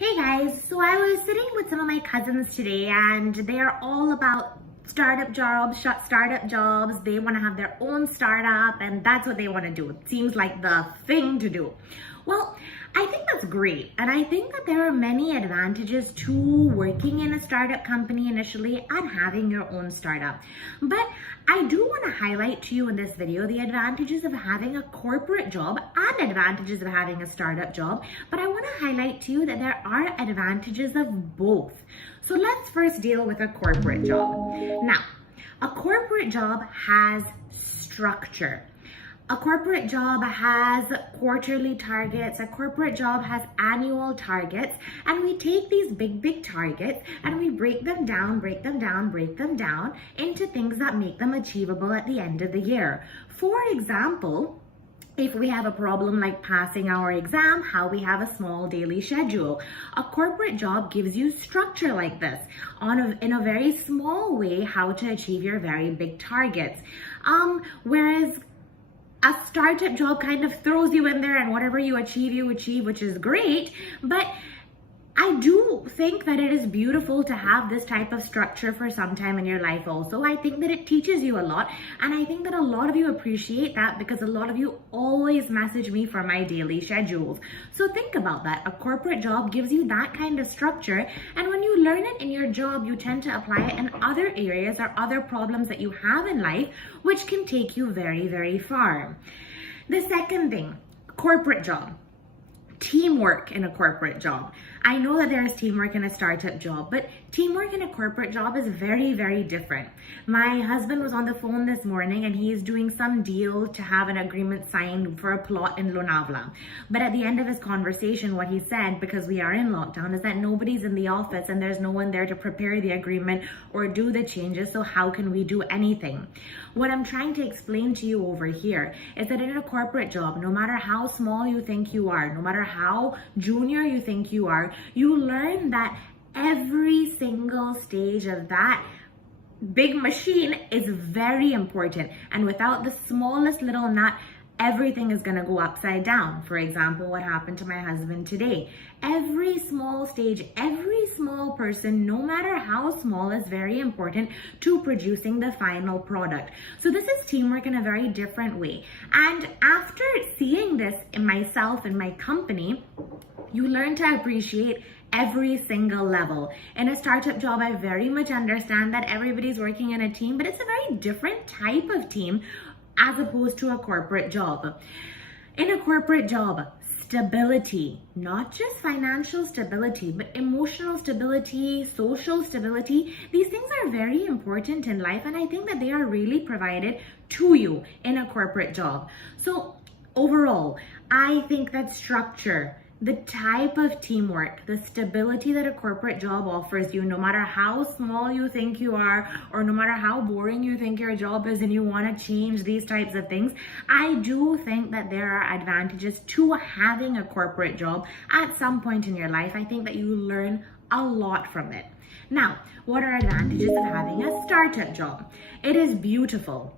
Hey guys, so I was sitting with some of my cousins today and they're all about startup jobs. They want to have their own startup and that's what they want to do. It seems like the thing to do. Well, I think that's great. And I think that there are many advantages to working in a startup company initially and having your own startup. But I do want to highlight to you in this video the advantages of having a corporate job and advantages of having a startup job. But I want to highlight to you that there are advantages of both. So let's first deal with a corporate job. Now, a corporate job has structure. A corporate job has quarterly targets, a corporate job has annual targets, and we take these big targets and we break them down into things that make them achievable at the end of the year. For example, if we have a problem like passing our exam, how we have a small daily schedule. A corporate job gives you structure like this, in a very small way, how to achieve your very big targets. Whereas a startup job kind of throws you in there and whatever you achieve, which is great. But I do think that it is beautiful to have this type of structure for some time in your life also. I think that it teaches you a lot. And I think that a lot of you appreciate that because a lot of you always message me for my daily schedules. So think about that. A corporate job gives you that kind of structure. And when you learn it in your job, you tend to apply it in other areas or other problems that you have in life, which can take you very far. The second thing, corporate job. Teamwork in a corporate job. I know that there is teamwork in a startup job, but teamwork in a corporate job is very different. My husband was on the phone this morning and he is doing some deal to have an agreement signed for a plot in Lonavala. But at the end of his conversation, what he said, because we are in lockdown, is that nobody's in the office and there's no one there to prepare the agreement or do the changes, so how can we do anything? What I'm trying to explain to you over here is that in a corporate job, no matter how small you think you are, no matter how junior you think you are, you learn that every single stage of that big machine is very important. And without the smallest little nut, everything is going to go upside down. For example, what happened to my husband today. Every small stage, every small person, no matter how small, is very important to producing the final product. So this is teamwork in a very different way. And after seeing this in myself and my company, you learn to appreciate every single level. In a startup job, I very much understand that everybody's working in a team, but it's a very different type of team as opposed to a corporate job. In a corporate job, stability, not just financial stability, but emotional stability, social stability, these things are very important in life, and I think that they are really provided to you in a corporate job. So overall, I think that structure, the type of teamwork, the stability that a corporate job offers you, no matter how small you think you are, or no matter how boring you think your job is and you want to change these types of things, I do think that there are advantages to having a corporate job at some point in your life. I think that you learn a lot from it. Now, what are advantages of having a startup job? It is beautiful.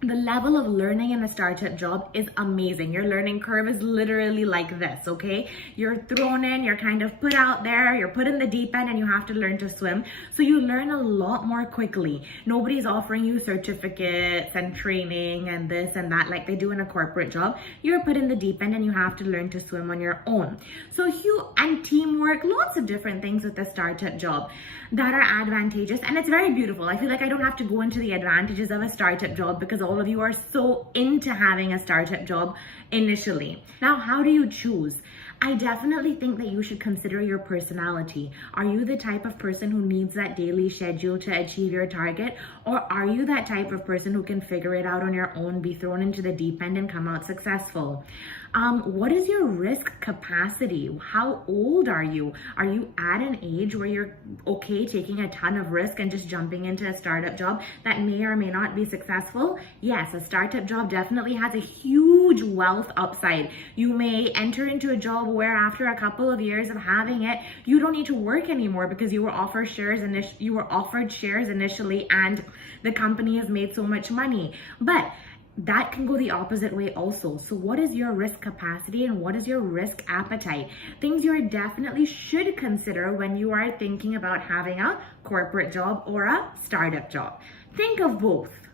The level of learning in a startup job is amazing. Your learning curve is literally like this, okay? You're thrown in, you're kind of put out there, you're put in the deep end and you have to learn to swim. So you learn a lot more quickly. Nobody's offering you certificates and training and this and that like they do in a corporate job. You're put in the deep end and you have to learn to swim on your own. So and teamwork, lots of different things with the startup job that are advantageous, and it's very beautiful. I feel like I don't have to go into the advantages of a startup job because all of you are so into having a startup job initially. Now, how do you choose? I definitely think that you should consider your personality. Are you the type of person who needs that daily schedule to achieve your target? Or are you that type of person who can figure it out on your own, be thrown into the deep end and come out successful? What is your risk capacity? How old are you? Are you at an age where you're okay taking a ton of risk and just jumping into a startup job that may or may not be successful? Yes, a startup job definitely has a huge wealth upside. You may enter into a job where after a couple of years of having it, you don't need to work anymore because you were offered shares initially and the company has made so much money. But that can go the opposite way also. So what is your risk capacity and what is your risk appetite? Things you definitely should consider when you are thinking about having a corporate job or a startup job. Think of both.